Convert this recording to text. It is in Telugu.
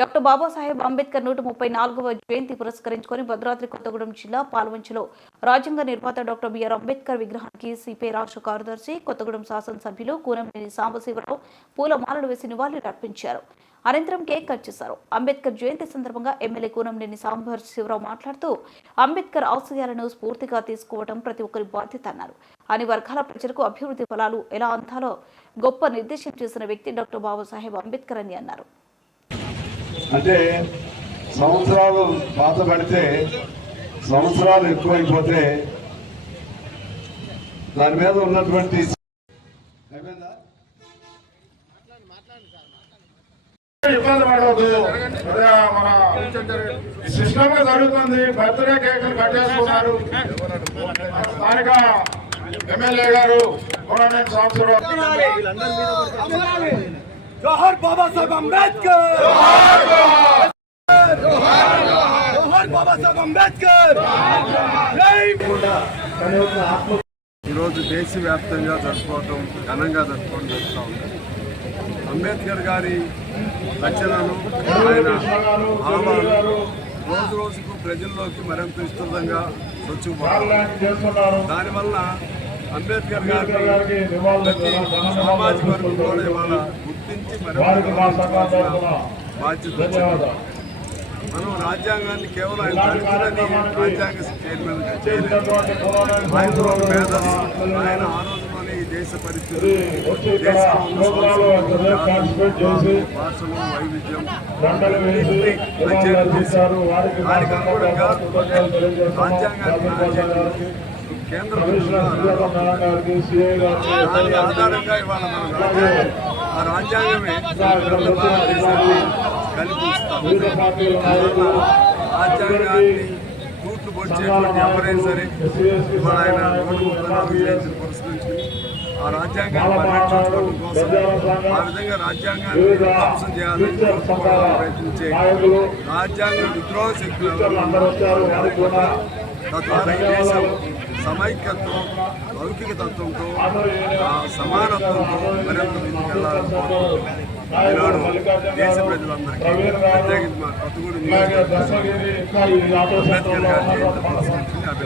డాక్టర్ బాబాసాహెబ్ అంబేద్కర్ నూట ముప్పై నాలుగవ జయంతి పురస్కరించుకొని భద్రాద్రి కొత్తగూడెం జిల్లా పాల్వంచలో రాజ్యాంగ నిర్మాత డాక్టర్ బిఆర్ అంబేద్కర్ విగ్రహానికి సిపిఐ రాష్ట్ర కార్యదర్శి కొత్తగూడెం శాసనసభ్యులు కూనంనేని సాంబశివరావు పూలమాలలు వేసి నివాళులు అర్పించారు. అనంతరం కేక్ కట్ చేశారు. అంబేద్కర్ జయంతి సందర్భంగా ఎమ్మెల్యే కూనంనేని సాంబశివరావు మాట్లాడుతూ అంబేద్కర్ ఆశయాలను స్ఫూర్తిగా తీసుకోవడం ప్రతి ఒక్కరి బాధ్యత అన్నారు. అన్ని వర్గాల ప్రజలకు అభివృద్ధి ఫలాలు ఎలా అందాలో గొప్ప నిర్దేశం చేసిన వ్యక్తి డాక్టర్ బాబాసాహెబ్ అంబేద్కర్ అని అన్నారు. అంటే సంవత్సరాలు పాత పడితే సంవత్సరాలు ఎక్కువైపోతే దాని మీద ఉన్నటువంటి ఇబ్బంది పడవద్దు. మన సిస్టమ్ జరుగుతుంది. బర్త్డే కేకులు కట్టేస్తున్నారు స్థానిక ఎమ్మెల్యే గారు కోననేని సంవత్సరం జోహర్ బాబా సాహెబ్ అంబేద్కర్ జోహర్ బాబా సాహెబ్ అంబేద్కర్ ఈరోజు దేశవ్యాప్తంగా జరుపుకోవటం ఘనంగా జరుపుకోవడం జరుగుతూ ఉంది. అంబేద్కర్ గారి రచనలు ఆయన భావాలు రోజు రోజుకు ప్రజల్లోకి మరింత విస్తృతంగా వచ్చి దానివల్ల అంబేద్కర్ గారికి ప్రతి ఘనంగా సామాజిక వర్గం కూడా ఇవాళ గుర్తించి బాధ్యత మనం రాజ్యాంగాన్ని కేవలం ఆయన రాజ్యాంగ చైర్మన్ చేయలేదు ఆయన ఆయన ఆ రోజులోనే ఈ దేశ పరిస్థితులు భాషలు వైవిధ్యం దానికి అనుగుణంగా తెలియజేస్తున్నాం. రాజ్యాంగాన్ని కేంద్ర ప్రభుత్వం దాని ఆధారంగా ఇవాళ మనం రాజ్యాంగం- రాజ్యాంగమే కల్పిస్తాం రాజ్యాంగాన్ని తూట్లు పొడిచేటువంటి ఎవరైనా సరే ఇవాళ ఆయన నూట ముప్పై నాలుగు జయంతిని పురస్కరించుకుని ఆ రాజ్యాంగాన్ని పరిరక్షించుకోవడం కోసం ఆ విధంగా రాజ్యాంగాన్ని విధ్వంసం చేయాలని ప్రయత్నించే రాజ్యాంగ విద్రోహ శక్తులు తద్వారా ఈ దేశం సమైక్యత్వం లౌకిక తత్వంతో సమానత్వంతో మరింత. ఈనాడు దేశ ప్రజలందరికీ ప్రత్యేకించి మా కొత్తగూడెం నియోజకవర్గ అంబేద్కర్ గారి జయంతి